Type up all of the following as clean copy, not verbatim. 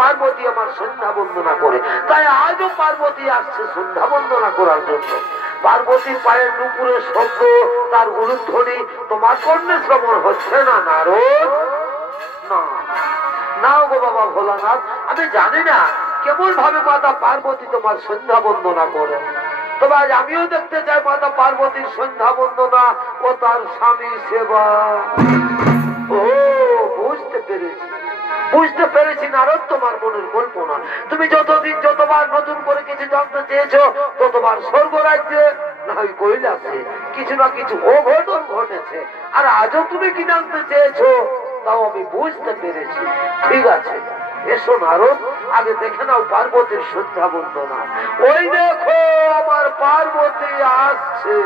পার্বতী আমার সন্ধ্যা বন্দনা করে, তাই আজও পার্বতী আসছে সন্ধ্যা বন্দনা করার জন্য। পার্বতীর পায়ের নুপুরের শব্দ, তার উলুধ্বনি তোমার কর্ণে শ্রবণ হচ্ছে না নারদ? না নাও গো বাবা ভোলানাথ, আমি জানি না কেমন ভাবে মাতা পার্বতী তোমার সন্ধ্যা বন্দনা করে। তবে আজ আমিও দেখতে চাই মাতা পার্বতীর সন্ধ্যা বন্দনা ও তার স্বামী সেবা। ও বুঝতে পেরেছি, বুঝতে পেরেছি নারদ, তোমার মনের কল্পনা। তুমি যতদিন যতবার নতুন করে কিছু জানতে চেয়েছো, ততবার স্বর্গ রাজ্যে না ওই কৈলাসে কিছু না কিছু অঘটন ঘটেছে। আর আজও তুমি কি জানতে চেয়েছো, তাও আমি বুঝতে পেরেছি। ঠিক আছে, এসো নারদ, আগে দেখে নাও পার্বতীর সন্ধ্যা বন্দনা। ওই দেখো আমার পার্বতী আসছে।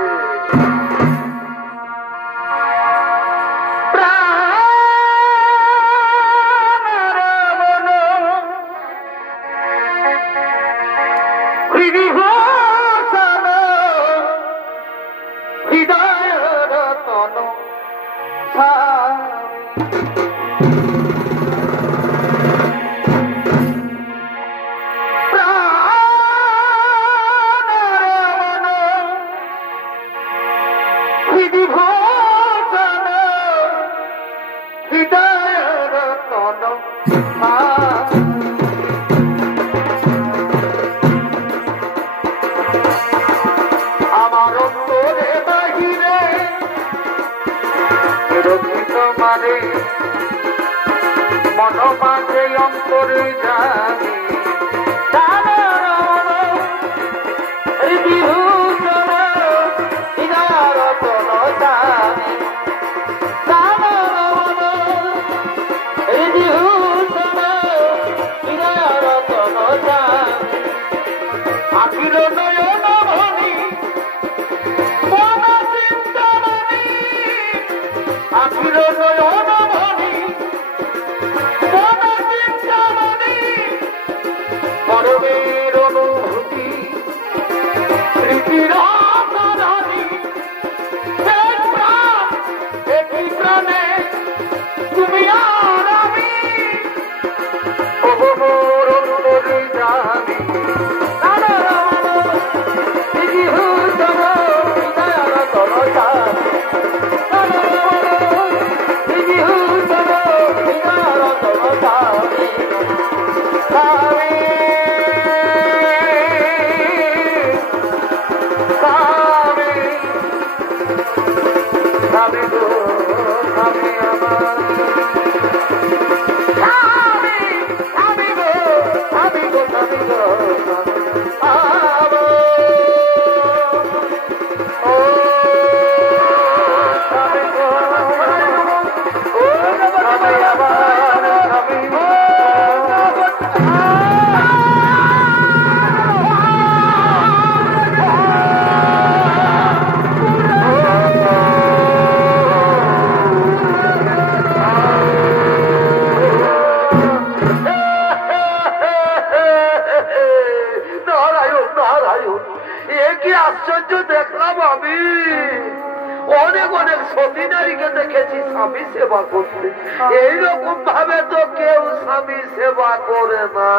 এইরকম ভাবে তো কেউ স্বামী সেবা করে না।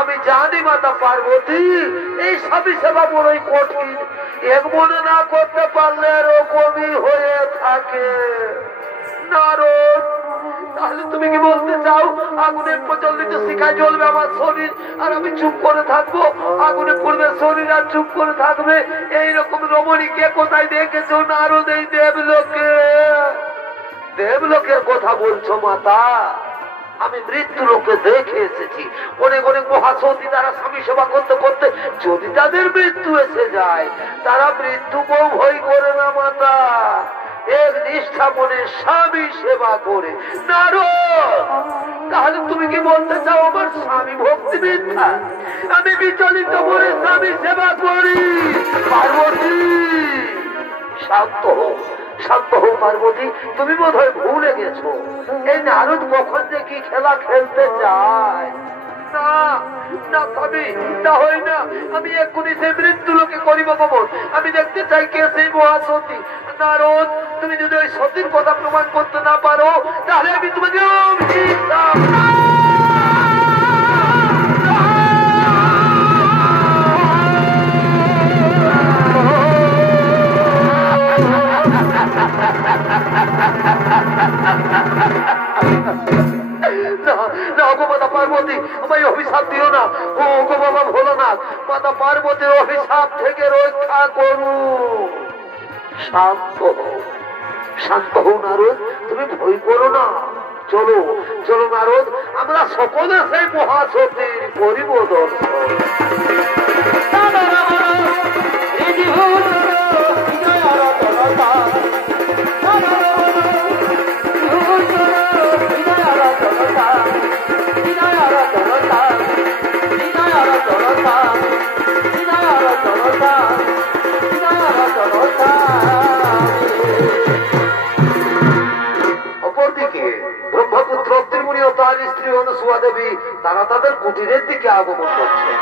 আমি জানি মাতা পার্বতী এই স্বামী সেবা বড়ই কঠিন, এক মনে না করতে পারলে এরকমই হয়ে থাকে। নারদ, তাহলে তুমি কি বলতে চাও আগুনের প্রচলিত শিখায় জ্বলবে আমার শরীর আর আমি চুপ করে থাকবো? আগুনে পড়বে শরীর আর চুপ করে থাকবে? এইরকম রমণীকে কোথায় দেখেছো নারদ? এই দেবলোকে, দেবলোকের কথা বলছো মাতা? আমি মৃত্যু লোকে দেখে এসেছি অনেক অনেক মহাসতী তারা স্বামী সেবা করতে করতে যদি তাদের মৃত্যু এসে যায় তারা মৃত্যুকেও ভয় করে না মাতা, এক নিষ্ঠা মনে স্বামী সেবা করে। নারদ, তাহলে তুমি কি বলতে চাও আমার স্বামী ভক্তি মিথ্যা? আমি বিচলিত করে স্বামী সেবা করি? পার্বতী শান্ত হোক, শান্ত হোক পার্বতী, তুমি বোধ হয় ভুলে গেছো এই নারদ কখন যে কি খেলা খেলতে চায়। না না স্বামী, না হয় না, আমি এক্ষুনি সেই মৃত্যু লোকে করিব কবর। আমি দেখতে চাই কে সেই মহাসতী। নারদ, তুমি যদি ওই সতীর কথা প্রমাণ করতে না পারো তাহলে আমি তোমাকে অভিশাপ। মাতা পার্বতী আমায় অভিশাপ দিও না। ও গো বাবা ভোলানাথ, মাতা পার্বতীর অভিশাপ থেকে রক্ষা করু। শান্ত হও, শান্ত হও নারদ, তুমি ভয় করো না। চলো চলো নারদ, আমরা সকলে সেই মহাসতীর করিব দর্শন। অপরদিকে ব্রহ্মপুত্র ত্রিমুনি ও তার স্ত্রী অনুসুয়া দেবী তারা তাদের কুটিরের দিকে আগমন করছে।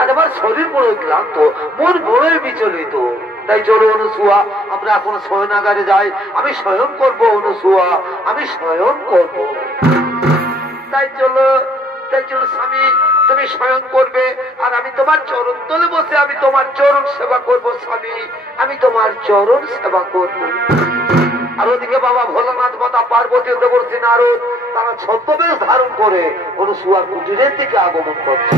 আজ আমার শরীর বড়ই ক্লান্ত, মন বড়ই বিচলিত, তাই চলো অনুসুয়া আমরা এখন শয়নাগারে যাই। আমি শয়ন করবো অনুসুয়া, আমি শয়ন করব। তাই চলো, তাই চলো স্বামী, তুমি শয়ন করবে আর আমি তোমার চরণ তলে বসে আমি তোমার চরণ সেবা করব। স্বামী, আমি তোমার চরণ সেবা করব। আর ওদিকে বাবা ভোলানাথ, মাতা পার্বতী, দেবর্ষী নারদ তারা ছদ্মবেশ ধারণ করে অনুসুয়ার কুটিরের দিকে আগমন করছে।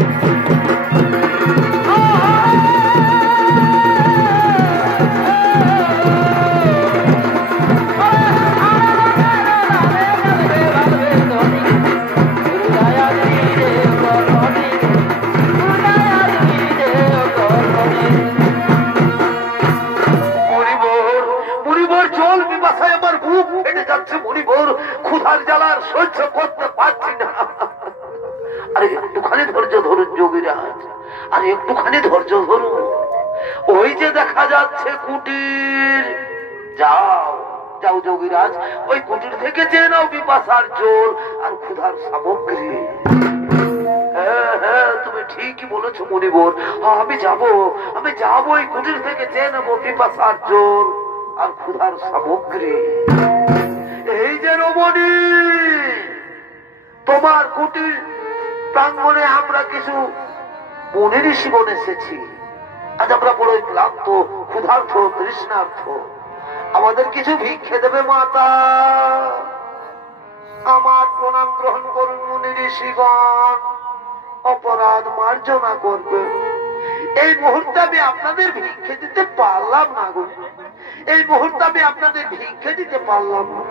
ক্ষুধার জ্বালার সহ্য করতে পারছি না। আরে একটুখানি ধৈর্য ধরুন যোগীরাজ, আরে একটুখানি ধৈর্য ধরুন। ওই যে দেখা যাচ্ছে কুটির, যাও যাও যোগীরাজ, ওই কুটির থেকে চেয়ে নাও পিপাসার জল আর ক্ষুধার সামগ্রী। হ্যাঁ হ্যাঁ, তুমি ঠিকই বলেছো মণিবর, আমি যাবো ওই কুটির থেকে চেয়ে নেবো পিপাসার জল আর ক্ষুধার সামগ্রী। এই যে রমণী, তোমার কুটির প্রাঙ্গণে আমরা কিছু মুনি ঋষিগণ এসেছি। আজ আমরা বড়ই ক্লান্ত, ক্ষুধার্থ, তৃষ্ণার্থ, আমাদের কিছু ভিক্ষে দেবে মাতা? আমার প্রণাম গ্রহণ করুন মুনি ঋষিগণ, অপরাধ মার্জনা করবে। এই মুহূর্তে আমি আপনাদের ভিক্ষে দিতে পারলাম না গো, এই মুহূর্তে আমি আপনাদের ভিক্ষে দিতে পারলাম না।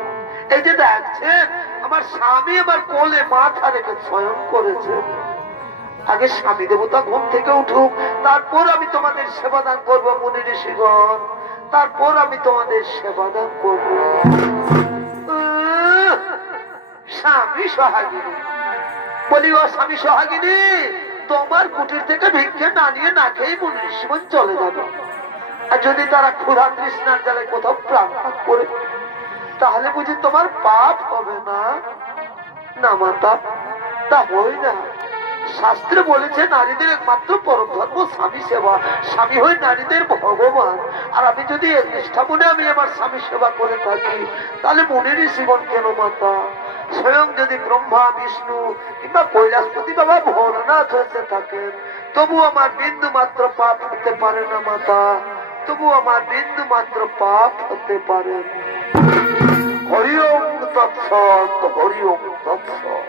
এই যে দেখছেন আমার স্বামী আমার কোলে মাথা রেখে শয়ন করেছে। আগে স্বামী দেবতা ঘুম থেকে উঠুক, তারপর আমি তোমাদের সেবা দান করবো মুনি ঋষিগণ, তারপর আমি তোমাদের সেবা দান করবো। স্বামী সোহাগিনী। বলি ও স্বামী সোহাগিনী, তোমার কুটির থেকে ভিক্ষে না নিয়ে না খেয়ে মুনির জীবন চলে যাবে। আর যদি তারা ক্ষুধা তৃষ্ণার জ্বালায় কোথাও প্রাণঘাত করে, তাহলে বুঝি তোমার পাপ হবে না? না মাতা, তা হয় না। শাস্ত্রে বলেছে নারীদের একমাত্র পরম ধর্ম স্বামী সেবা। স্বামী হয় নারীদের ভগবান। আর আমি যদি এক নিষ্ঠা মনে আমি আমার স্বামী সেবা করে থাকি, তাহলে মনেরই জীবন কেন মাতা? স্বয়ং যদি ব্রহ্মা বিষ্ণু কিংবা কৈলাসপতি বাবা ভোলানাথ হতে থাকেন, তবু আমার বিন্দু মাত্র পাপ হতে পারে না মাতা। তবু আমার বিন্দু মাত্র পাপ হতে পারে। হরি ওম তৎসৎ, হরি ওম তৎসৎ।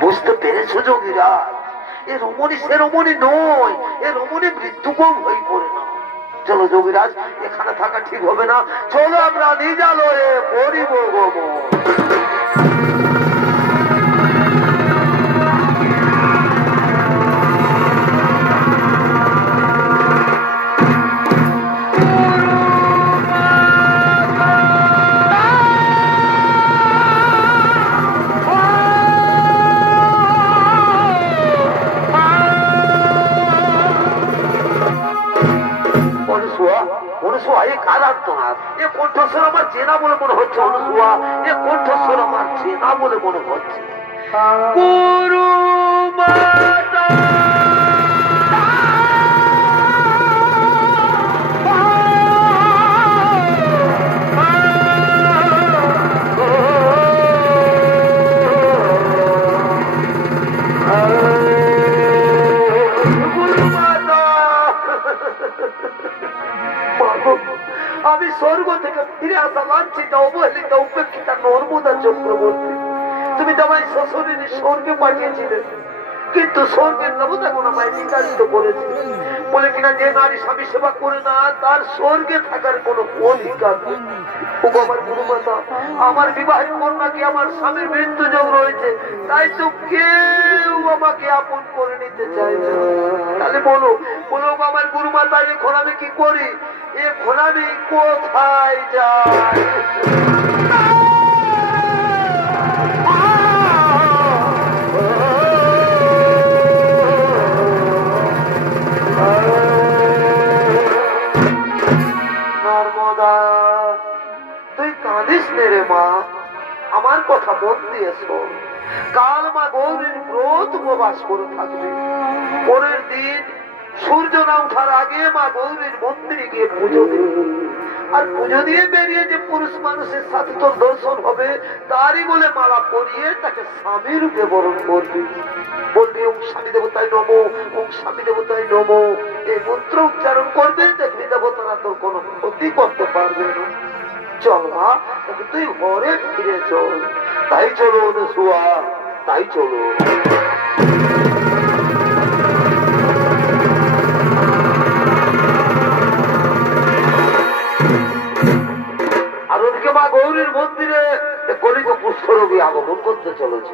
বুঝতে পেরেছ যোগীরা? এ রমণী সে রমণী নয়, এ রমণী মৃত্যুকম হয়ে পড়ে না। চলো যোগীরাজ, এখানে থাকা ঠিক হবে না, চলো আমরা নিজালয়ে পড়িব গমন। কণ্ঠস্বর আমার চেনা বলে মনে হচ্ছে অনুসুয়া, এ কণ্ঠস্বর আমার চেনা বলে মনে হচ্ছে। গুরু মাতা আমি স্বর্গ থেকে ফিরে আসা লাঞ্ছিত অবহেলিত উপেক্ষিতা নর্মদা চক্রবর্তী, তুমি তোমায় শ্বশুরের স্বর্গে পাঠিয়েছিলে, কিন্তু স্বর্গের দেবতা কোন আমায় বিতাড়িত করেছে বলে কিনা যে নারী স্বামী সেবা করে না তার স্বর্গে থাকার কোন অধিকার নেই। আমার গুরুমাতা, আমার বিবাহের পর নাকি আমার স্বামীর মৃত্যু যোগ রয়েছে, তাই তো কেউ আমাকে আপন করে নিতে চাইছে। তাহলে বলো বলো আমার গুরুমাতা, এখন আমি কি করি? এখন আমি কোথায় যাই? নর্মদা, তুই কাঁদিস রে মা, আমার কথা মন দিয়েছ। কাল মা গৌরীর ব্রত উপবাস করে থাকবে। পরের দিন সূর্য না উঠার আগে মা গৌরীর মন্দিরে গিয়ে পুজো দেবে। আর পুজো দিয়ে বেরিয়ে যে পুরুষ মানুষের সাথে তোর দর্শন হবে, তারই বলে মালা পরিয়ে তাকে স্বামী রূপে বরণ করবি। বলবি ওম স্বামী দেবতাই নমো, ওম স্বামী দেবতাই নমো, এই মন্ত্র উচ্চারণ করবে, দেখবি দেবতারা তোর কোনো ক্ষতি করতে পারবে না। চল মা, তুই ঘরে ফিরে চল। তাই চলো অনুসুয়া, তাই চলো। আর ওদিকে মা গৌরীর মন্দিরে কলিত পুষ্পরবী আগমন করতে চলেছে।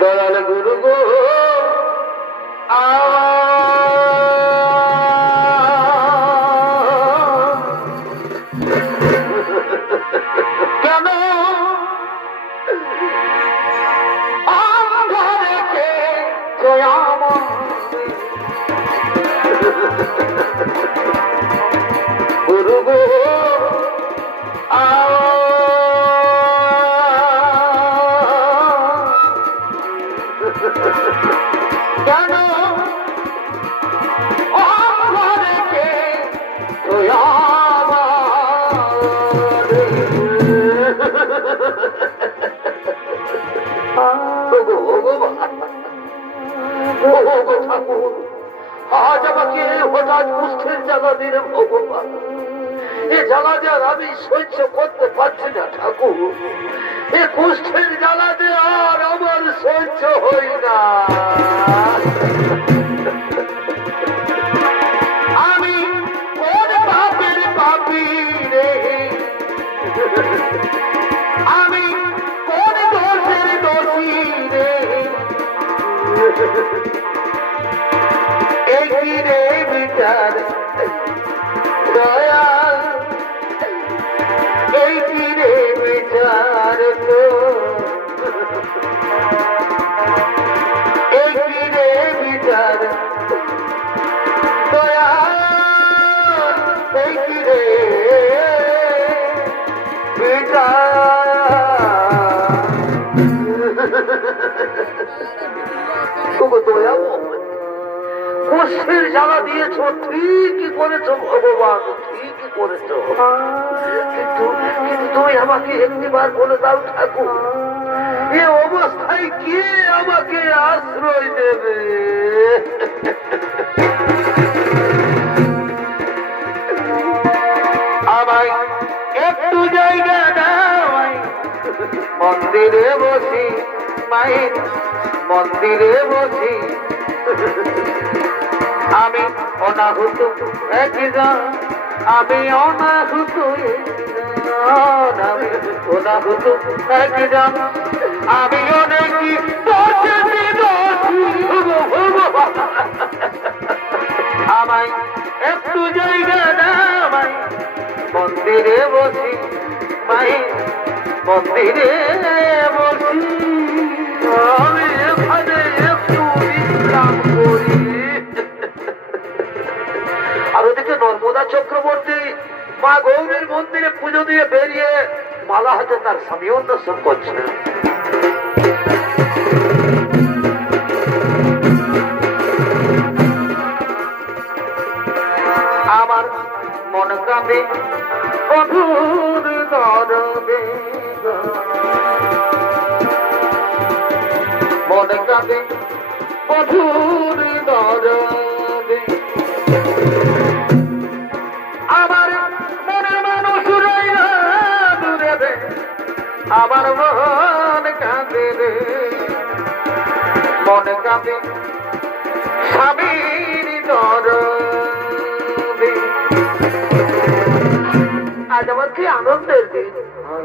দয়াল গুরু গো কেন গুরু গো কেন রেখে ভগবান, ও ঠাকুর, আজ আমাকে হঠাৎ কুষ্ঠের জ্বালা দিলে ভগবান। এ জ্বালা যে আর আমি সহ্য করতে পারছি না ঠাকুর, এ কুষ্ঠের জ্বালা যে আর আমার সহ্য হয় না। আমি কোন পাপের পাপী রে, আমি কোন দোষের দোষী রে, এই রে বিচার দয়াল, এই রে বিচার তো, এই রে বিচার দয়াল, এই রে বিচার। দয়া কষ্টের জ্বালা দিয়েছ, ঠিকই করেছ ভগবান, ঠিকই করেছ, কিন্তু তুমি আমাকে একটিবার বলে দাও ঠাকুর, এ অবস্থায় কে আমাকে আশ্রয় দেবে? আমায় একটু জায়গা দাও, মন্দিরে বসি মায়ের, মন্দিরে বসি আমি অনাহুত একজন, আমি অনাহুত আমি অনাহুত একজন, আমি অনেক আমায় একটু জায়গা দাও, মন্দিরে বসি মাই, মন্দিরে বসি আমি এখানে একটু বিশ্রাম করি। আর ওদিকে নর্মদা চক্রবর্তী মা গৌরীর মন্দিরে পুজো দিয়ে বেরিয়ে মালা হাতে তার স্বামী অন্বেষণ করছে। আমার মন কাঁদে বধুর দরদে, মন কাঁদে বধুর দরদে, আমার মনে মানুষ রইল দূরে রে, আমার মন কাঁদে রে, মন কাঁদে স্বামীর দরদে। আজ আমার কি আনন্দের দিন,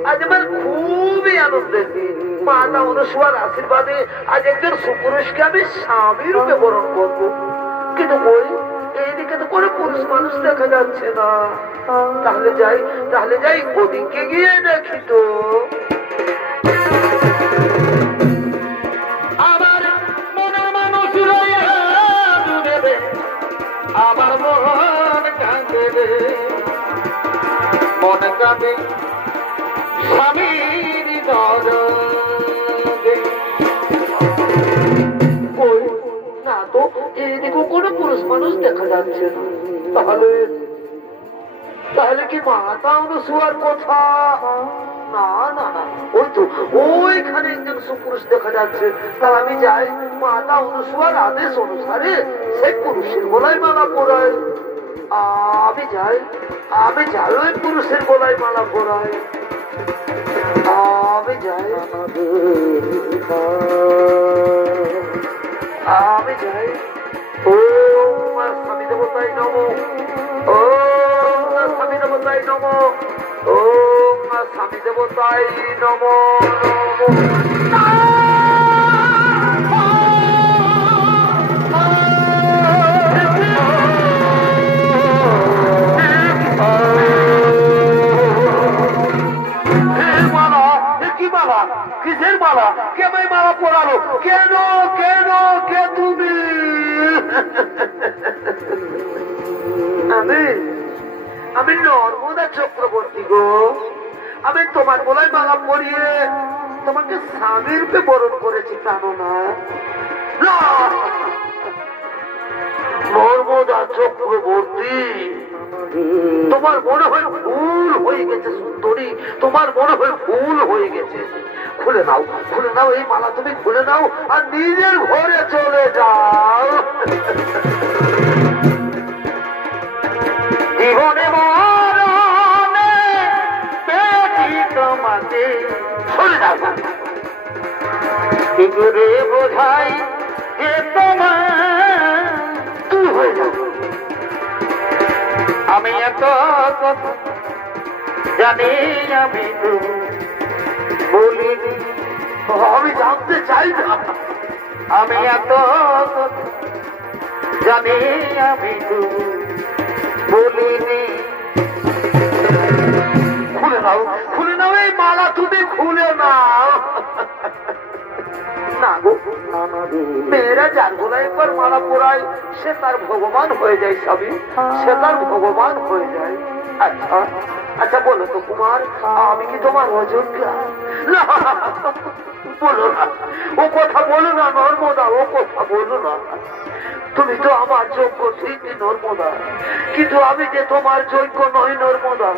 আজ আমার খুবই আনন্দের দিন। মাতা অনুসুয়ার আশীর্বাদে আজ একজন সুপুরুষকে আমি স্বামী রূপে বরণ করবো, কিন্তু ওই এইদিকে তো কোনো পুরুষ মানুষ দেখা যাচ্ছে না। তাহলে যাই ওদিকে গিয়ে দেখি তো। আমার মনে মানুষ রইবে, আমার মন কাঁদে রে, মন কাঁদে স্বামীর দরদে। না তো এইদিকে কোনো পুরুষ মানুষ দেখা যাচ্ছে না। তাহলে কি মাতা অনুসুয়ার কথা? না না না, ওই তো ওইখানে একজন সুপুরুষ দেখা যাচ্ছে। তা আমি যাই, মাতা অনুসুয়ার আদেশ অনুসারে সেই পুরুষের গলায় মালা পরাই। আমি যাই ওই পুরুষের গলায় মালা পরাই। আমি যাই, আমি যাই। ও স্বামী দেবতাই নম, ও স্বামী দেবতাই নম, ও স্বামী দেবতাই নম কিসের মালা? কে ভাই মালা পরালো? কেন কেন কে তুমি? আমি নর্মদা চক্রবর্তী গো। আমি তোমার গলায় মালা পরিয়ে তোমাকে স্বামী রূপে বরণ করেছি, জানো না? নর্মদা চক্রবর্তী, তোমার মনে হয় ভুল হয়ে গেছে সুন্দরী, তোমার মনে হয় ভুল হয়ে গেছে। খুলে নাও, খুলে নাও এই মালা, তুমি খুলে নাও আর নিজের ঘরে চলে যাও। জীবনে মরণে পেয়েছি তোমাকে, সরে যাও। কি করে বোঝাই যে তোমার তুই হয়ে যাও। আমি এত কথা জানি, আমি তো বলিনি, আমি জানতে চাই না। আমি এত কথা জানি, আমি তো বলিনি। খুলে নাও, খুলে নাও এই মালা, তুমি খুলে নাও। না গো, মেয়েরা যার গোলায় একবার মালা পরায় সে তার ভগবান হয়ে যায়, স্বামী, সে তার ভগবান হয়ে যায়। আচ্ছা আচ্ছা বলো তো কুমার, আমি কি তোমার অযোগ্যা? না বলো না, ও কথা বলো না নর্মদা, ও কথা বলো না। তুমি তো আমার যোগ্য ঠিকই নর্মদা, কিন্তু আমি যে তোমার যোগ্য নই নর্মদা,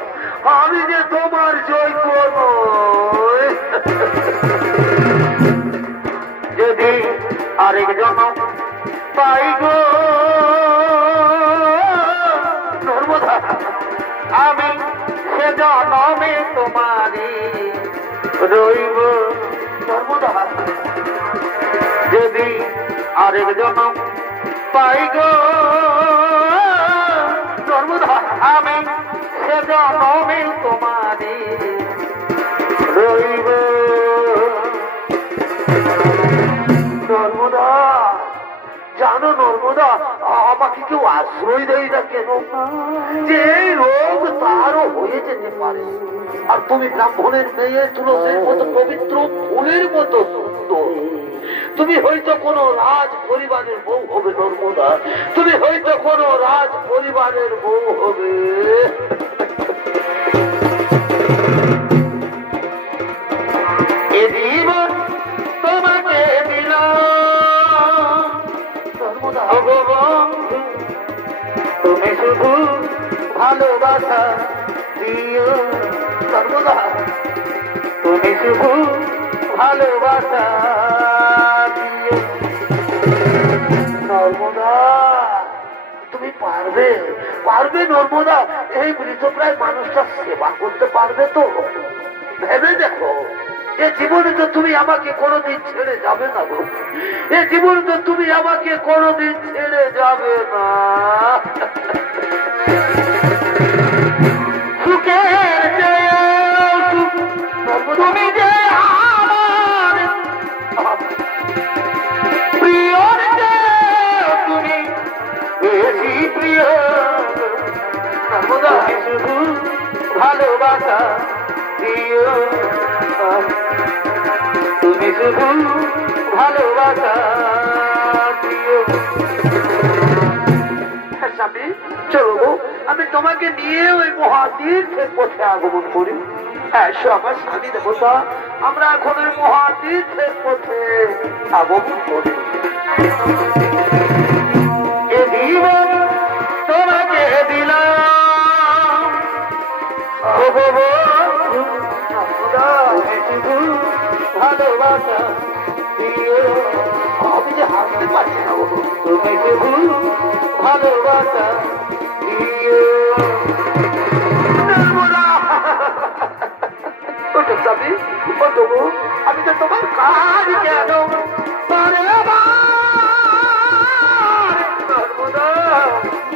আমি যে তোমার যোগ্য নই। যদি আরেক জনম পাই গো নর্মদা, আমি সে জনমে তোমারই রইব নর্মদা। যদি আরেক জনম পাই গো নর্মদা, আমি সে জনমে তোমারই রইব নর্মদা। জানো নর্মদা, আমাকে কেউ আশ্রয় দেয় না কেন? যে এই রোগ তারও হয়ে যেতে পারে, আর তুমি ব্রাহ্মণের মেয়ে, তুলসীর মতো পবিত্র, ফুলের মতো সুন্দর। তুমি হয়তো কোনো রাজ পরিবারের বউ হবে নর্মদা, তুমি হয়তো কোনো রাজ পরিবারের বউ হবে। এ জীবন তোমাকে দিলাম নর্মদা, তুমি শুধু ভালোবাসা দিও নর্মদা, তুমি শুধু ভালোবাসা দিও নর্মদা। তুমি পারবে, পারবে নর্মদা, এই মৃতপ্রায় মানুষটার সেবা করতে পারবে তো? ভেবে দেখো, এ জীবনে তো তুমি আমাকে কোনোদিন ছেড়ে যাবে না গো, এ জীবনে তো তুমি আমাকে কোনোদিন ছেড়ে যাবে না। সুখের তুমি যে আমার প্রিয়, তুমি বেশি প্রিয় নর্মদা, শুধু ভালোবাসা দিও, তুমি শুধু ভালোবাসা দিও। স্বামী চলো, আমি তোমাকে নিয়ে ওই মহাতীর্থের পথে আগমন করি। এসো আমার স্বামী দেবতা, আমরা এখন ওই মহাতীর্থের পথে আগমন করি। এ জীবন তোমাকে দিলাম ভালোবাসা দিও, আমি যে হাসতে পারছি না, তুমি শুধু ভালোবাসা দিও নর্মদা। আমি তো তোমার কাজ কেন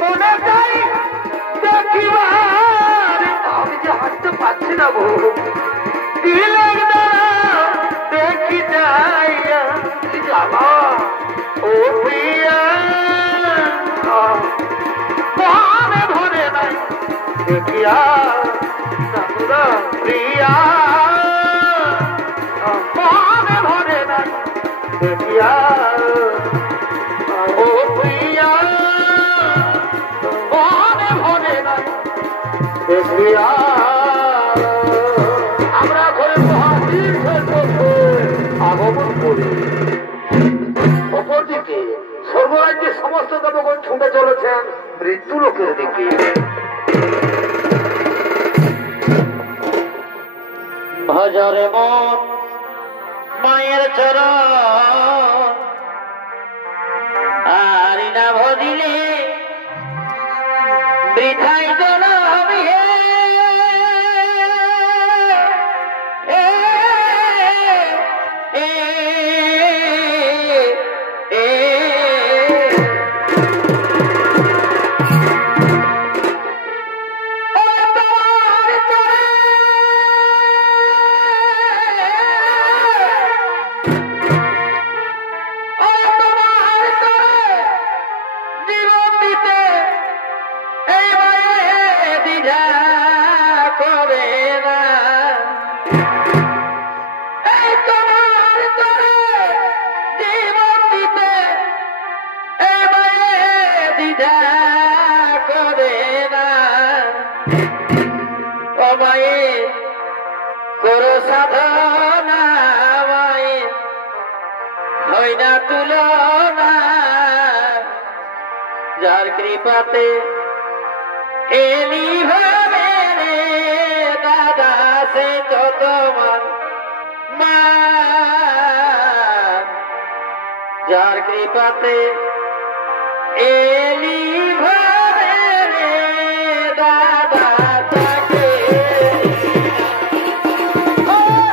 মনে চাই দেখিবার, আমি যে হাসতে পারছি না গো, দেখি যাই ও প্রিয়া, মনে ধরে নাই দেখিয়া প্রিয়া, মনে ধরে নাই দেখিয়া ও প্রিয়া, মনে ধরে নাই দেখিয়া। আমরা ঘরে মহাতীর্থের পথে আগমন করি। অপরদিকে সর্বরাজ্যের সমস্ত দেবগণ ছুটে চলেছেন মৃত্যু লোকের দিকে। হাজারে মন মায়ের চরণ আর না ভজিলে বৃথাই জনম হে সাধনা হয় না তুলনা যার কৃপাতে এলি হবে রে দাদা সে তো তোমার মা যার কৃপাতে এলি হবে রে দাদা তাকে Oh,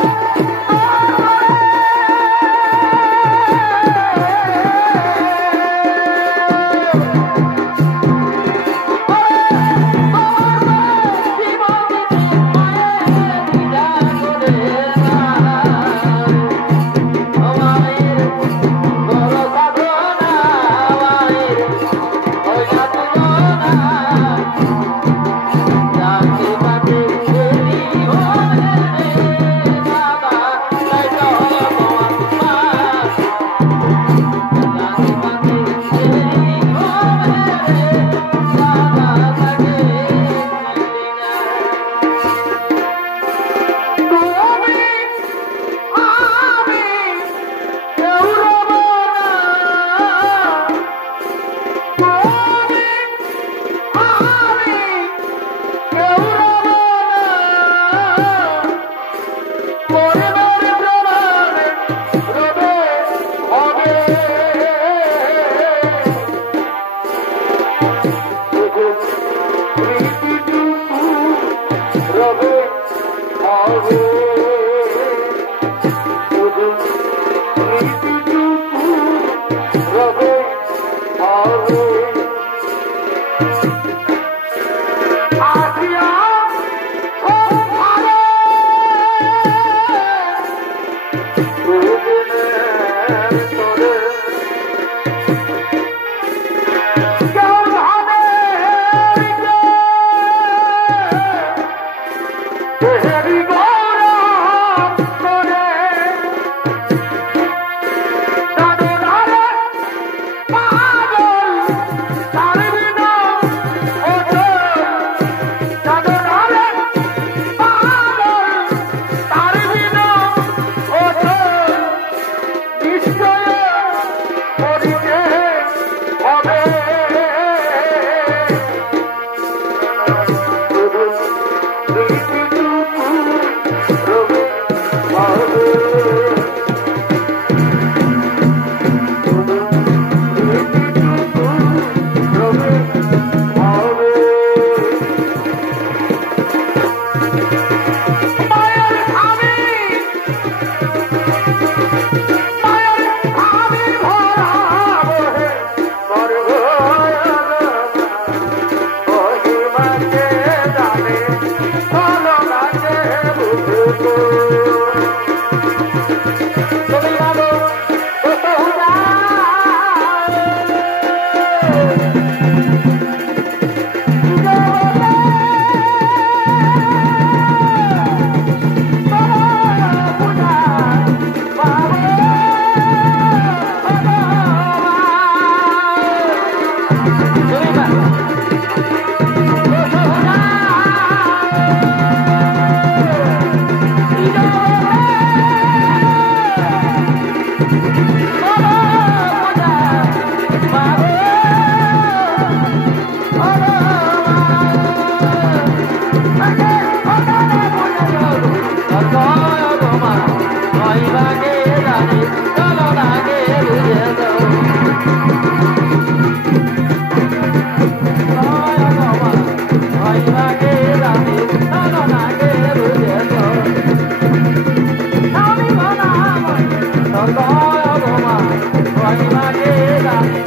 মাঝে রাগে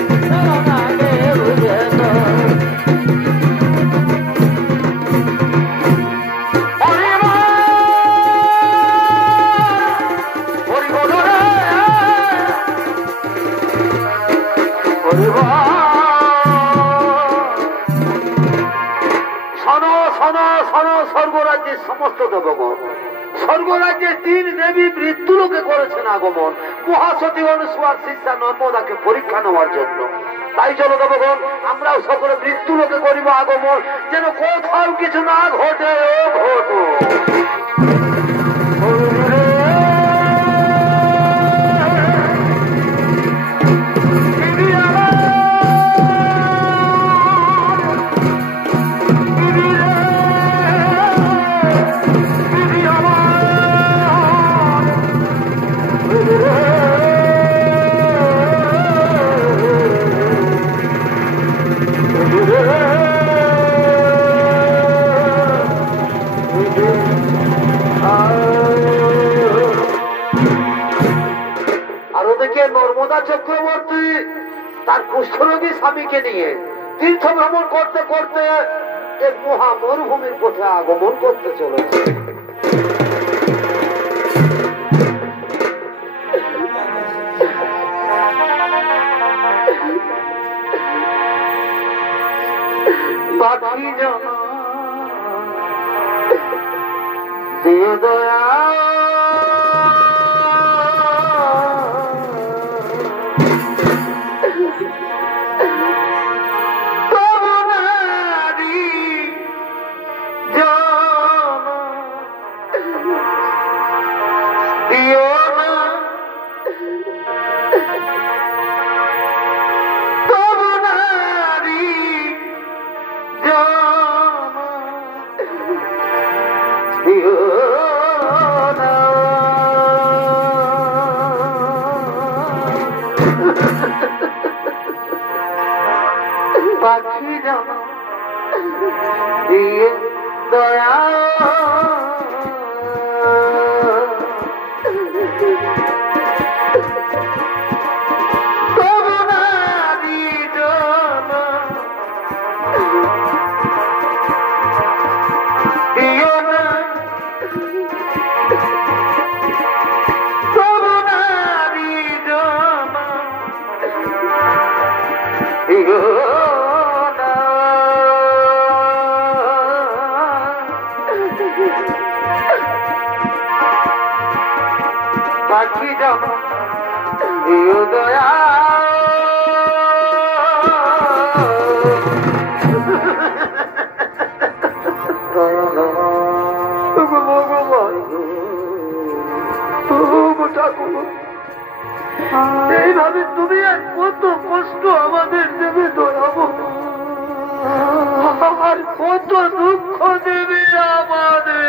বুঝে তো স্বর্গরাজ্যের সমস্ত দেবগণ, স্বর্গরাজ্যের 3 দেবী মৃত্যুলোকে করেছেন আগমন মহাসতী অনুসুয়ার শিষ্যা নর্মদাকে পরীক্ষা নেওয়ার জন্য। তাই চলো দেবগণ, আমরাও সকলে মৃত্যুলোকে করিব আগমন, যেন কোথাও কিছু না ঘটে। নর্মদা চক্রবর্তী তার কুষ্ঠরোগী স্বামীকে নিয়ে তীর্থ ভ্রমণ করতে করতে এক মহা মরুভূমির পথে আগমন করতে চলেছে। পাখি জানা দিয়ে দয়া পাখি জানা দিয়ে দয়া পাখি জানা দিও দয়া এইভাবে তুমি কত কষ্ট আমাদের দেবে দয়াবো, আর কত দুঃখ দেবে আমাদের।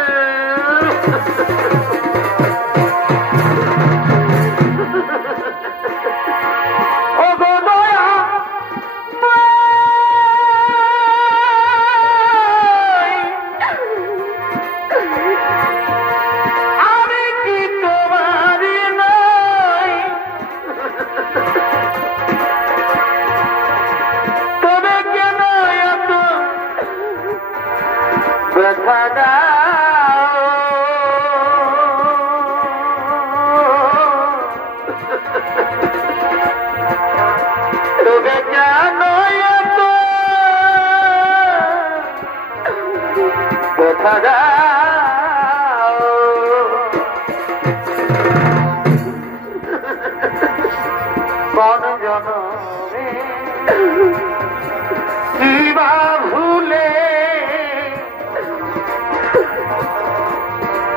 ভুলে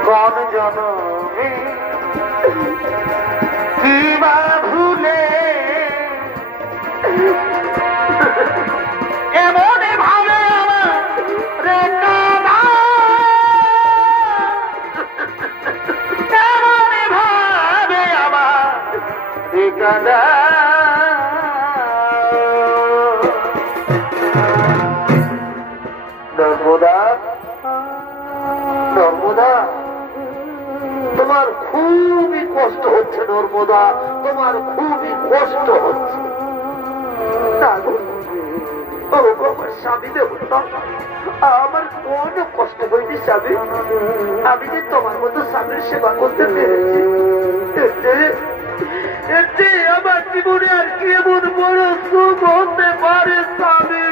কোন জনমে কিবা ভুলে এমন ভাবে এমন ভাবে আমার ঠিকানা নর্মদা নর্মদা তোমার খুবই কষ্ট হচ্ছে, নর্মদা তোমার খুবই কষ্ট হচ্ছে। আমার স্বামী দেবতা, আমার কোনো কষ্ট হয়নি স্বামী। আমি যে তোমার মতো স্বামীর সেবা করতে পেরেছি, এতে আমার জীবনে আর কি এমন বড় সুখ হতে পারে স্বামী।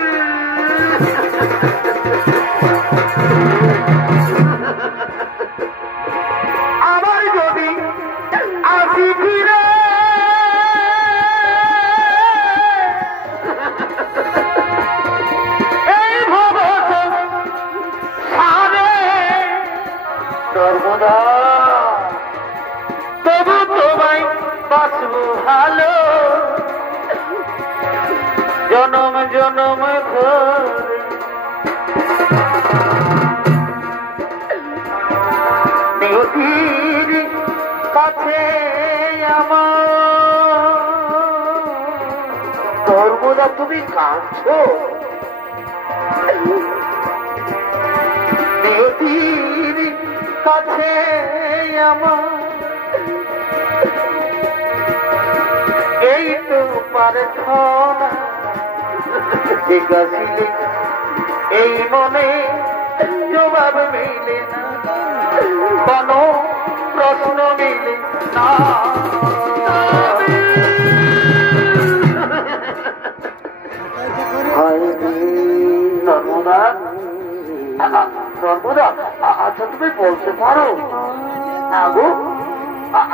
আমার যদি আসি ফিরে এই ভব সারে সর্বদা, তবু তোমায় বাঁচবো ভালো জনম জনম ধরে। নদীর কাছে আমার সর্বদা তুমি কাঁদছো, নদীর কাছে আমার এই তো প্রার্থনা জিজ্ঞাসিলে এই মনে জবাব মিলে না, কোনো প্রশ্ন মিলে না। নর্মদা, নর্মদা, আচ্ছা তুমি বলতে পারো আগো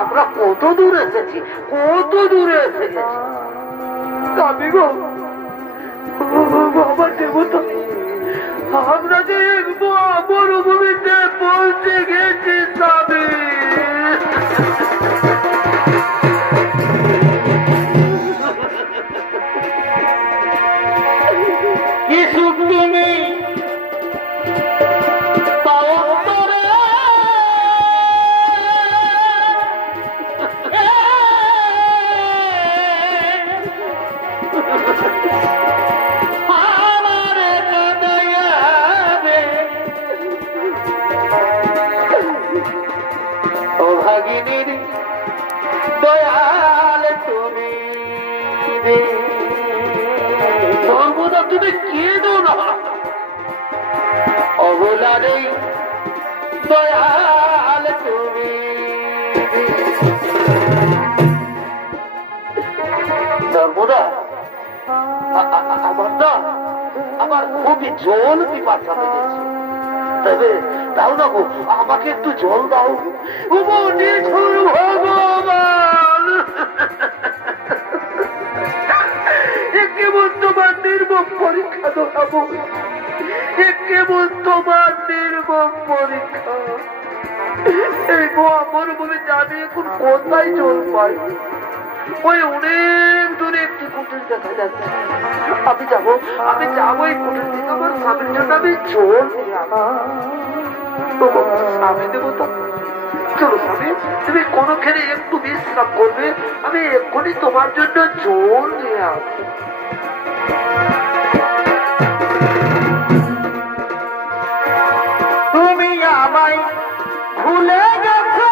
আমরা কত দূর এসেছি, কত দূরে এসে গেছি? স্বামী গো, আমার দেবতা, আমরা যে মরুভূমিতে পৌঁছে গেছি স্বামী। কি সুখ তুমি দয়াল তুমি সর্বদা তুমি কেঁদো না, অবলা নেই দয়াল তুমি। সর্বদা আমার না, আমার খুবই জল পিপাসা পেয়েছে, তবে দাও না গো, আমাকে একটু জল দাও। ভগবান, কেবল তোমার নির্মম পরীক্ষা ধরাবো, কেবল তোমার নির্মম পরীক্ষা। এই মরুভূমি যাবে এখন কোথায় জল পাই? ওই অনেক দূরে একটি কুটির দেখা যাচ্ছে, আমি যাবো এই কুটির থেকে আমার স্বামীর জন্য আমি জল নিয়ে আসবো। স্বামী দেবতা, চলো স্বামী, তুমি কোনখানে একটু বিশ্রাম করবে, আমি এক্ষুনি তোমার জন্য জল নিয়ে আসবো। তুমি আমায় ভুলে গেছো,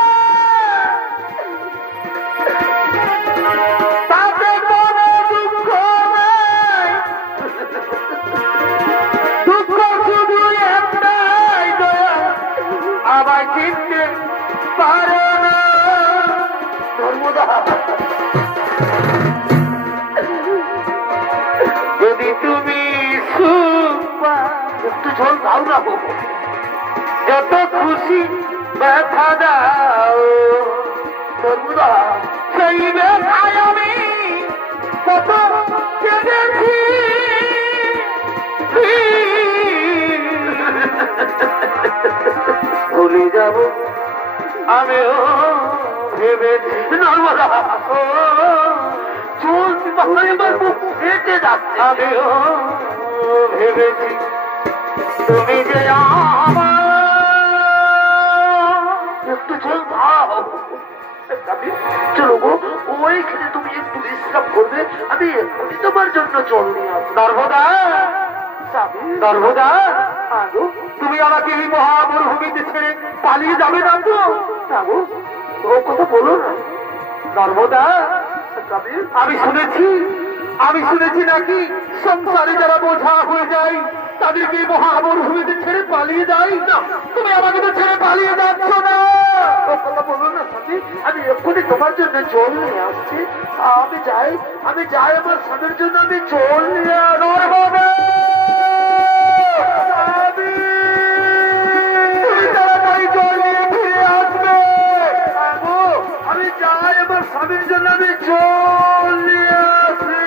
তাতে কোনো দুঃখ নাই, দুঃখ শুধু একটাই, দয়া আমায় চিনতে পারো না। ধর্মদা, যদি তুমি একটু জল দাও না, যত খুশি ব্যথা দাও, ধর্মদা সেই ব্যথায় আমি কত কেঁদেছি। ভুলে যাব আমিও ভেবেছি, নর্মদা চলতি পাতায় আমার মুখ ফেটে যাচ্ছে, আমিও ভেবেছি তুমি যে আমার একটু জল দাও। চলো গো, ওইখানে তুমি একটু বিশ্রাম করবে, আমি এক্ষুনি তোমার জন্য জল নিয়ে আসবো। নর্মদা, নর্মদা, তুমি আমাকে এই মহামরুভূমিতে ছেড়ে পালিয়ে যাবে না তো? ও কথা বলো না নর্মদা, আমি শুনেছি নাকি সংসারে যারা বোঝা হয়ে যায় তাদেরকে মহামরুভূমিতে ছেড়ে পালিয়ে যায় না। তুমি আমাকে তো ছেড়ে পালিয়ে যাচ্ছ না। কথা বলো না স্বামী, আমি এক্ষুনি তোমার জন্য জল নিয়ে আসছি। আমি যাই আমার স্বামীর জন্য আমি জল নিয়ে আসবো। আমি যাই আমার স্বামীর জন্য আমি জল নিয়ে আসি।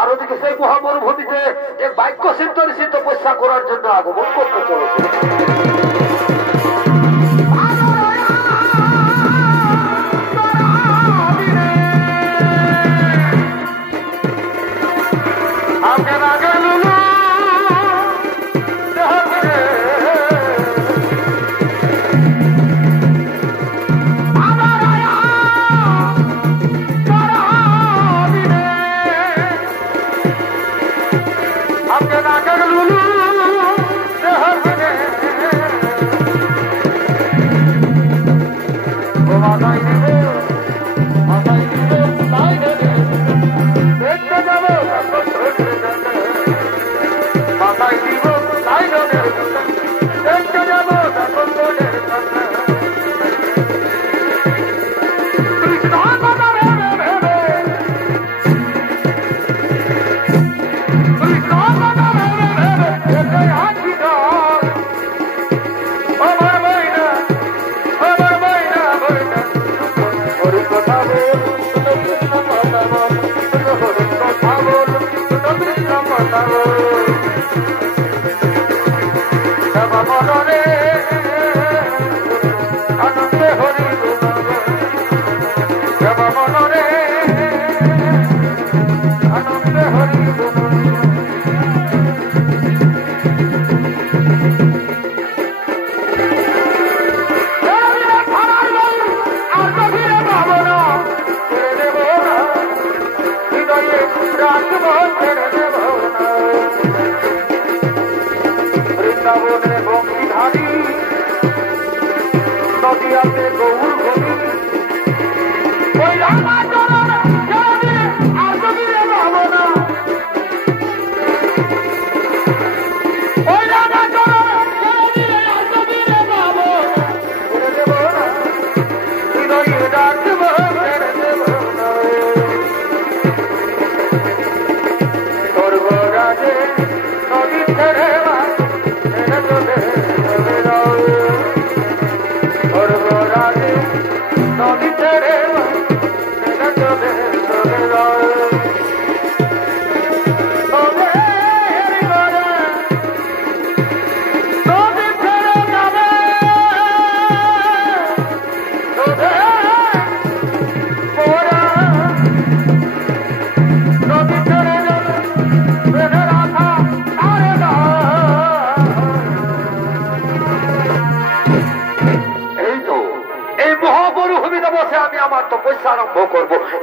আর ওদিকে সেই মহামরুভূমিতে এক বাক্য সিদ্ধ তপস্যা করার জন্য আগমন করতে চলেছে।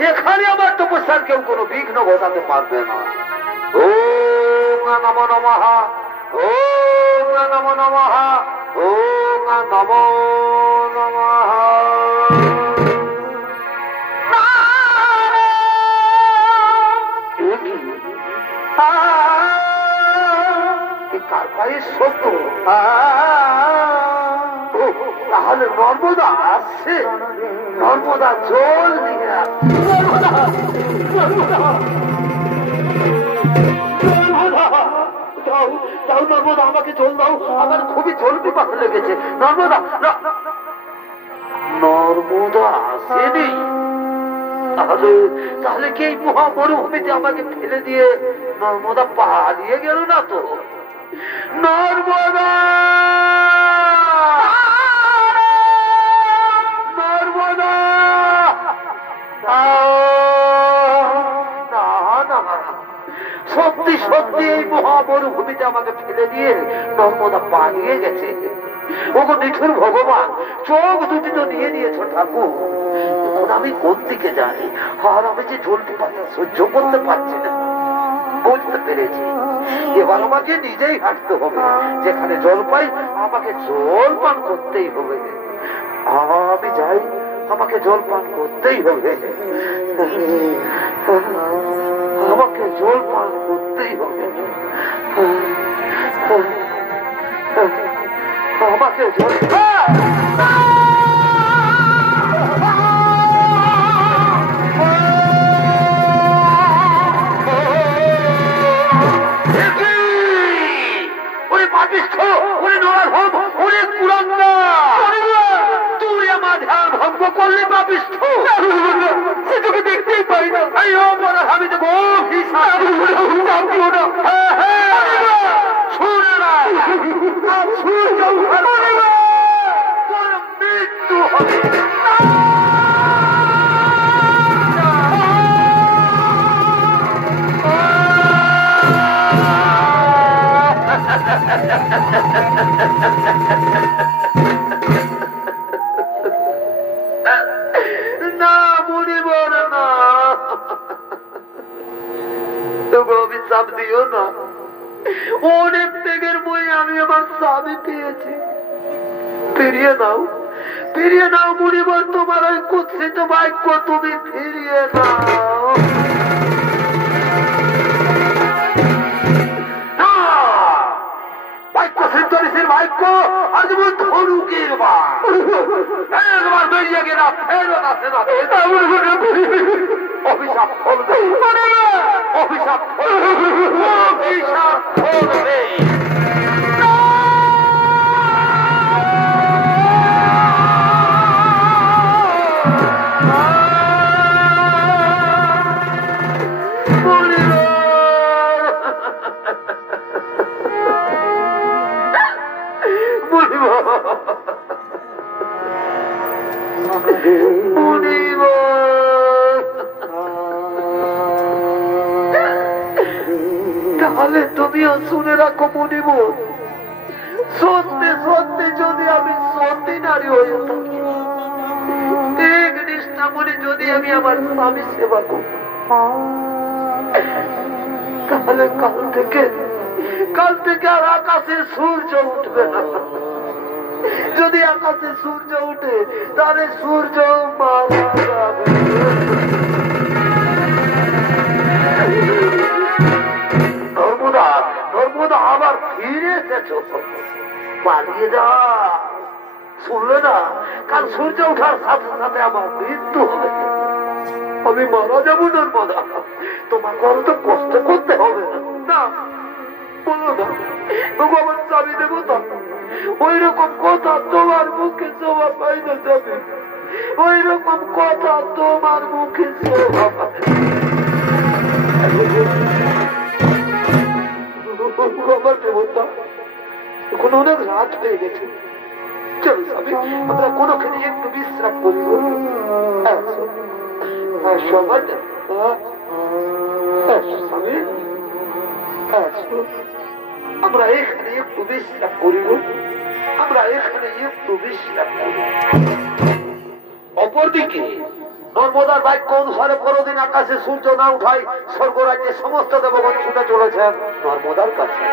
এখানে আমার তপস্যার কেউ কোনো বিঘ্ন ঘটাতে পারবে না। ওম নমো নমঃ, ওম নমো নমঃ, ওম নমো নমঃ। কার পায়ের শব্দ? তাহলে নর্মদা আসছে, নর্মদা জল নিয়ে আসছে। যাও নর্মদা, আমাকে জল দাও, আমার খুবই জল পিপাস লেগেছে। নর্মদা, নর্মদা আসেনি? তাহলে কি এই মহা মরুভূমিতে আমাকে ফেলে দিয়ে নর্মদা পালিয়ে গেল না তো? নর্মদা, নর্মদা, সত্যি সত্যি এই মহা মরুভূমিতে আমাকে ফেলে দিয়ে নর্মদা পালিয়ে গেছে। ওগো নিঠুর ভগবান, চোখ দুটি তো নিয়ে নিয়েছো ঠাকুর, এখন আমি কোন দিকে যাই? আর আমি যে জল সহ্য করতে পারছি না। বুঝতে পেরেছি, এবার আমাকে নিজেই হাঁটতে হবে, যেখানে জল পাই আমাকে জল পান করতেই হবে। আমি যাই, আমাকে জল পান করতেই হবে, আমাকে জল পান করতেই হবে, আমাকে জল করলে পাপিষ্ঠ, সে তোকে দেখতেই পাই না। আমি তো মৃত্যু হবে। না মরিব না, তবু অভিশাপ দিও না। অনেক ত্যাগের বই আমি আমার স্বামী পেয়েছি, ফিরিয়ে নাও, ফিরিয়ে নাও মরিব, তোমার ওই কুৎসিত বাক্য তুমি ফিরিয়ে নাও। বাক্য সিদ্ধ ঋষির বাক্য আজ ধনুকের একবার বেরিয়ে গেলা ফেরত আসে না। অভিশাপ করবে, অভিশাপ অভিশাপ করবে। তাহলে তুমিও শুনে রাখো মুনিব, সত্যি সত্যি যদি আমি সত্যি নারী হয়ে থাকি, এক নিষ্ঠা মনে যদি আমি আমার স্বামী সেবা করি, তাহলে কাল থেকে আর আকাশে সূর্য উঠবে না। যদি আকাশে সূর্য উঠে তাহলে সূর্য মারা যাবে। নর্মদা আবার ফিরে এসেছো, পালিয়ে যা। শুনলে না, কাল সূর্য ওঠার সাথে সাথে আমার মৃত্যু হবে, আমি মারা যাবো। নর্মদা তোমাকে অত কষ্ট করতে হবে না, বলো না ভগবান স্বামী দেবতা, ওই রকম কথা তোমার মুখে শোভা পাই না যাবে, ওই রকম কথা তোমার মুখে শোভা পাই। ভগবান দেবতা, এখন অনেক রাত হয়ে গেছে, চলো স্বামী আমরা কোনোখানে একটু বিশ্রাম করি। সবার স্বামী আমরা এখানে একটু বিশ্রাম করিব, আমরা এখানে একটু বিশ্রাম করিব। অপরদিকে নর্মদার বাক্য অনুসারে পরদিন আকাশে সূর্য না উঠায় স্বর্গরাজ্যে সমস্ত দেবগণ ছুটে চলেছেন নর্মদার কাছে।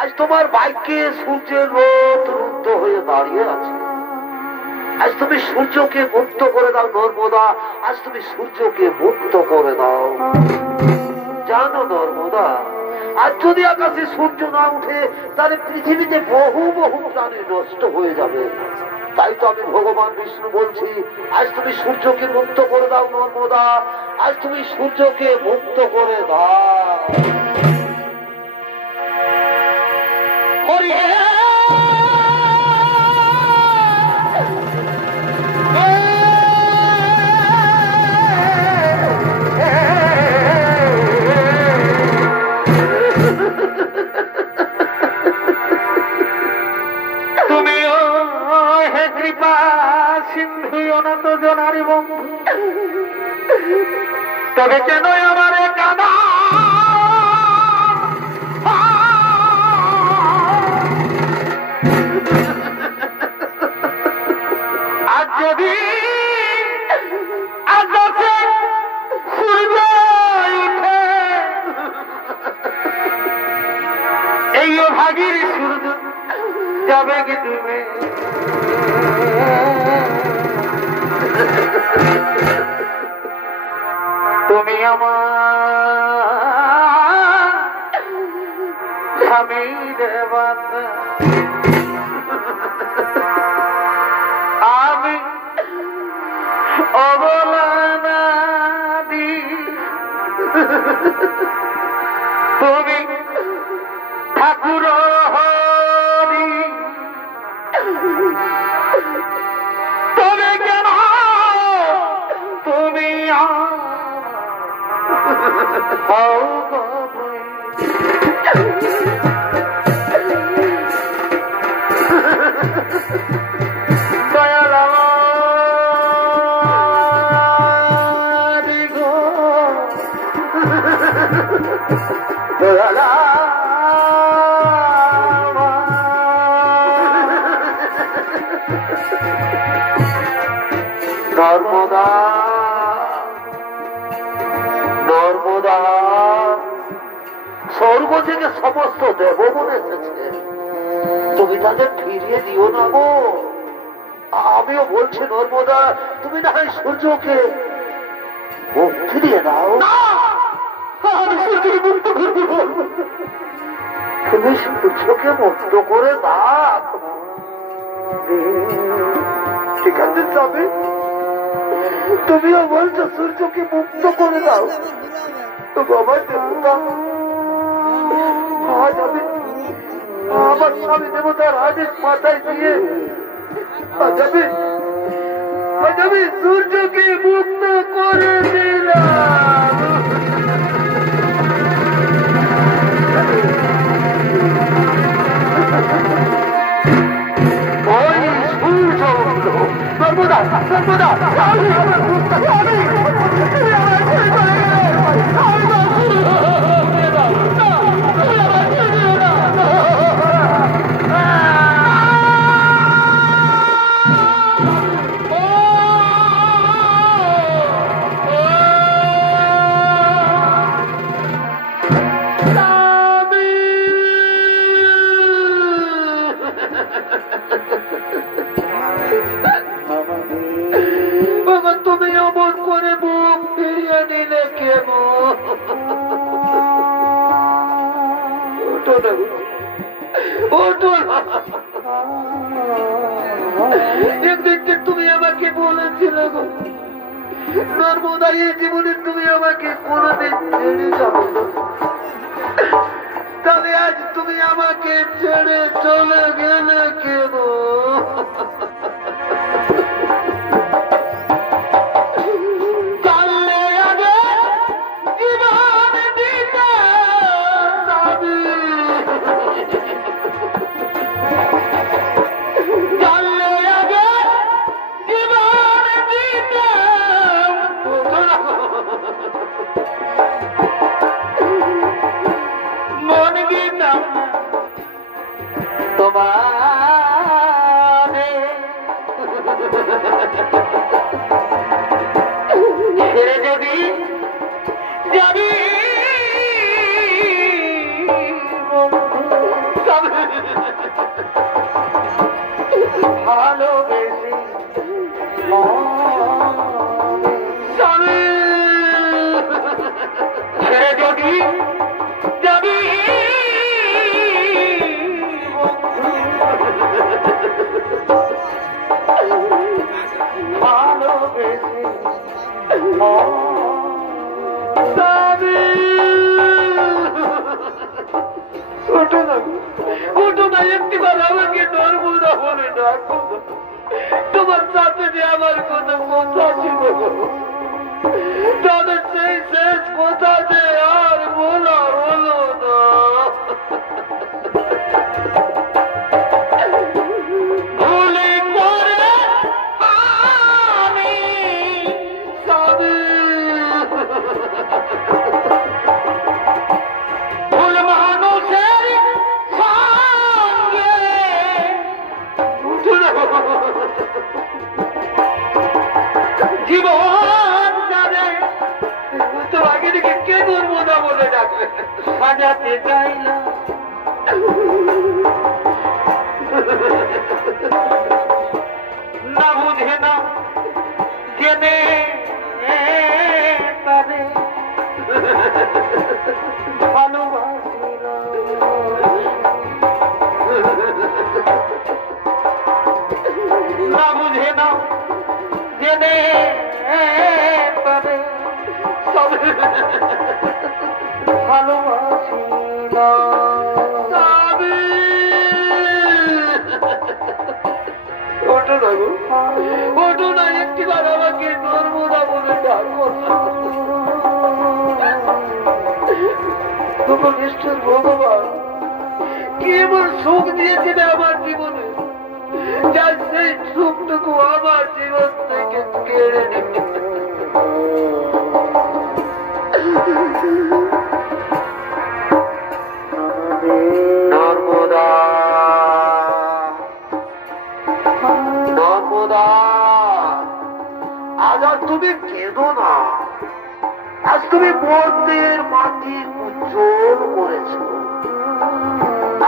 আজ তোমার ভাগ্যে সূর্যের রোদ রুদ্ধ হয়ে দাঁড়িয়ে আছে। আজ তুমি সূর্যকে মুক্ত করে দাও নর্মদা, আজ তুমি সূর্যকে মুক্ত করে দাও। জানো নর্মদা, আজ যদি আকাশে সূর্য না উঠে তাহলে পৃথিবীতে বহু বহু প্রাণী নষ্ট হয়ে যাবে। তাই তো আমি ভগবান বিষ্ণু বলছি, আজ তুমি সূর্যকে মুক্ত করে দাও নর্মদা, আজ তুমি সূর্যকে মুক্ত করে দাও। তবে কেন আমার কাদা আজ যদি আকাশে সূর্য উঠে এই ভাগির সূর্য যাবে কি তুমি তুমি আমার স্বামী দেবতা আমি অবলানাদি তুমি ঠাকুর হরি তবে কেন তুমি নর্মদা নর্মদা স্বর্গ থেকে সমস্ত দেবগণ এসেছে, তুমি তাদের ফিরিয়ে দিও না গো। আমিও বলছি নর্মদা, তুমি না হয় সূর্যকে মুক্তি দিয়ে দাও। তুমি সূর্যকে মুক্ত করে দাও। ঠিক আছে স্বামী, তুমিও বলছো সূর্যকে মুক্ত করে দাও। তো বাবা দেবতা আজ আমি আমার স্বামী দেবতার আদেশ মাথায় দিয়ে আজ আমি সূর্যকে মুক্ত করে দিলাম। ওই সূর্য সর্বদা সর্বদা তুমি অমন করে মুখ ফিরিয়ে নিলে কেমন? একদিন তুমি আমাকে বলেছিলে গো নর্মদা, এই জীবনে তুমি আমাকে কোনদিন ছেড়ে যাবো না। তবে আজ তুমি আমাকে ছেড়ে চলে গেলে কেন? তোমার সাথে যে আমার কোনো কথা ছিল, তবে সেই শেষ কথা যে আর বলা হলো না। ভুলে করে আমি ভুল মানুষের সঙ্গে জীবন যাবে তোমাকে দেখে কে দুর্মদা বলে ডাকবে? সাজাতে চাইলাম না বুঝে না জেনে পারে ভালোবাসিল না বুঝে না জেনে পারে ভালোবাসিল ওঠো না গো, ওঠো না, একটিবার আমাকে নর্মদা বলে ডাকো। তোমার নিষ্ঠুর ভগবান কেবল সুখ দিয়েছিলে আমার জীবনে, যার সেই সুখটুকু আমার জীবন থেকে কেড়ে নিতে। নর্মদা, নর্মদা, আজ আর তুমি কেঁদো না। আজ তুমি মন্দির মাটি উজ্জ্বল করেছ।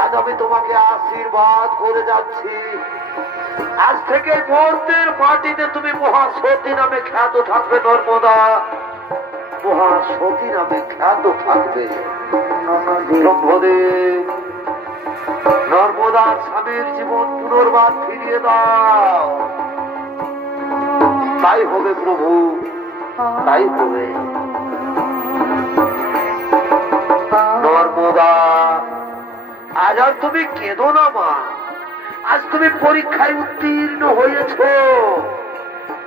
আজ আমি তোমাকে আশীর্বাদ করে যাচ্ছি। আজ থেকে মন্দির মাটিতে তুমি মহাসতী নামে খ্যাত থাকবে। নর্মদা, মহাসতী নামে খ্যাত থাকবে। ব্রহ্মদেব, নর্মদার স্বামীর জীবন পুনর্বার ফিরিয়ে দাও। তাই হবে প্রভু, তাই হবে। নর্মদা, আজ আর তুমি কেঁদো না মা। আজ তুমি পরীক্ষায় উত্তীর্ণ হয়েছ।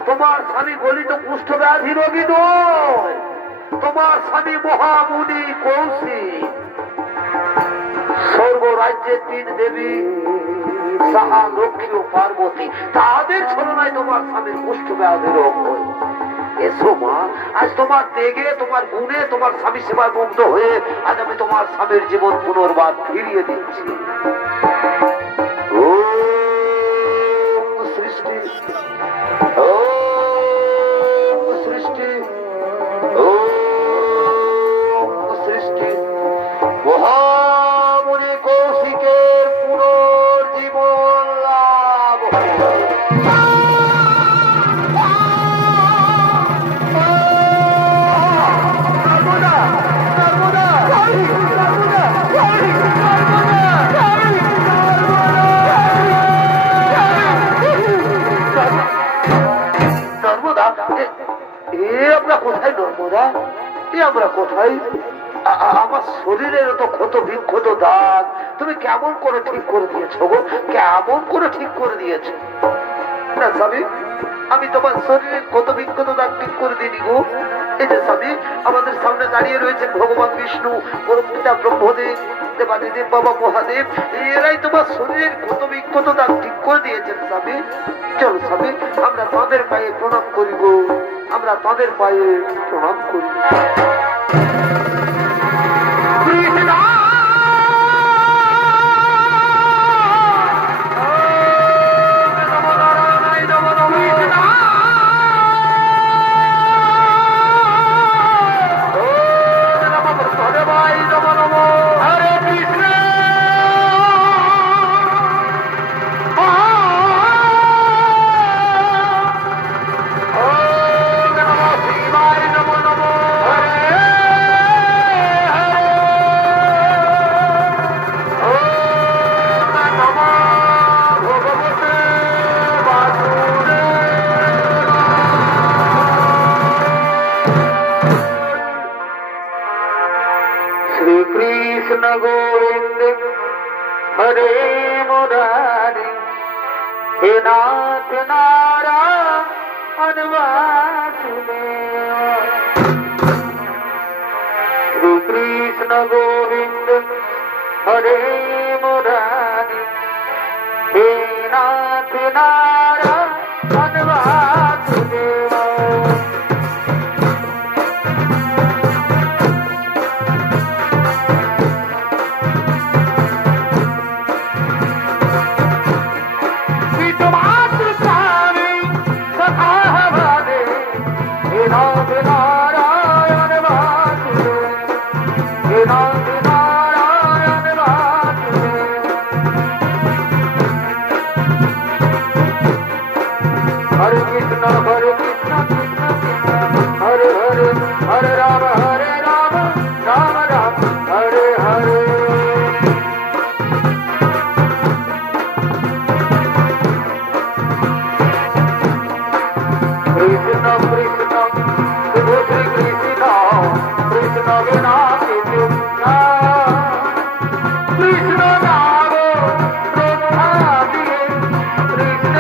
তোমার স্বামী গলিত কুষ্ঠব্যাধি রোগী নয়, তোমার স্বামী মহামুনি কৌশিক। সর্বরাজ্যের 3 দেবী সাহা, লক্ষ্মী ও পার্বতী, তাদের ছলনায় তোমার স্বামীর কুষ্ঠব্যাধি রোগ হয়। এসো মা, আজ তোমার তেগে, তোমার গুণে, তোমার স্বামী সেবায় মুগ্ধ হয়ে আজ আমি তোমার স্বামীর জীবন পুনর্বার ফিরিয়ে দিচ্ছি। ওম সৃষ্টি, ওম সৃষ্টি, ওম সৃষ্টি। মহামুনি কৌশিকের পুনর্জীবন আমরা কোথায় নর্মদা? আমরা কোথায়? আমার শরীরের তো ক্ষত বিক্ষত দাগ তুমি কেমন করে ঠিক করে দিয়েছো গো? কেমন করে ঠিক করে দিয়েছো? না স্বামী, আমি তোমার শরীরের ক্ষত বিক্ষত দাগ ঠিক করে দিইনি গো। এই যে স্বামী, আমাদের সামনে দাঁড়িয়ে রয়েছেন ভগবান বিষ্ণু, পরম পিতা ব্রহ্মদেব, দেবাদিদেব বাবা মহাদেব, এরাই তোমার শরীরের ক্ষত বিক্ষত দাগ ঠিক করে দিয়েছেন স্বামী। চলো স্বামী, আমরা তাদের পায়ে প্রণাম করিব, আমরা তাদের পায়ে প্রণাম করি। कृष्ण गोविंद हरे मुरारी हे नाथ नारायण वासुदेव। श्री कृष्ण गोविंद हरे मुरारी हे नाथ नारायण वासुदेव। हरे कृष्ण कृष्ण कृष्ण हरे हरे हरे राम राम राम हरे हरे। कृष्ण कृष्ण शुभ श्री कृष्ण कृष्ण बिना कृष्ण नाम श्रद्धा दिए कृष्ण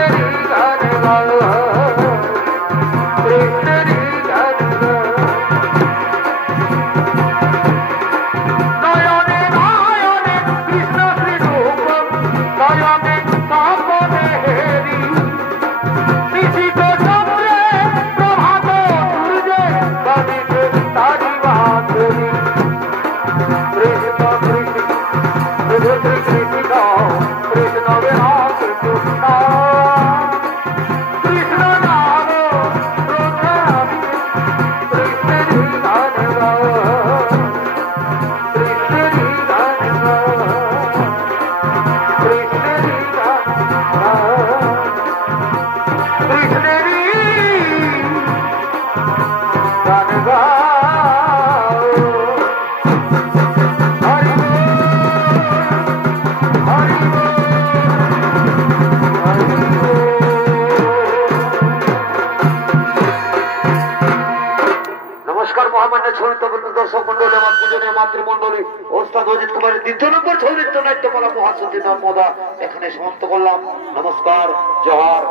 দর্শক মন্ডলী, আমার পূজনীয় মাতৃমন্ডলী, ওস্তাদ অজিত কুমারের 2য় নম্বর ছৌ নৃত্য নাট্যপালা মহাসতী নর্মদা এখানে সমাপ্ত করলাম। নমস্কার, জোহার।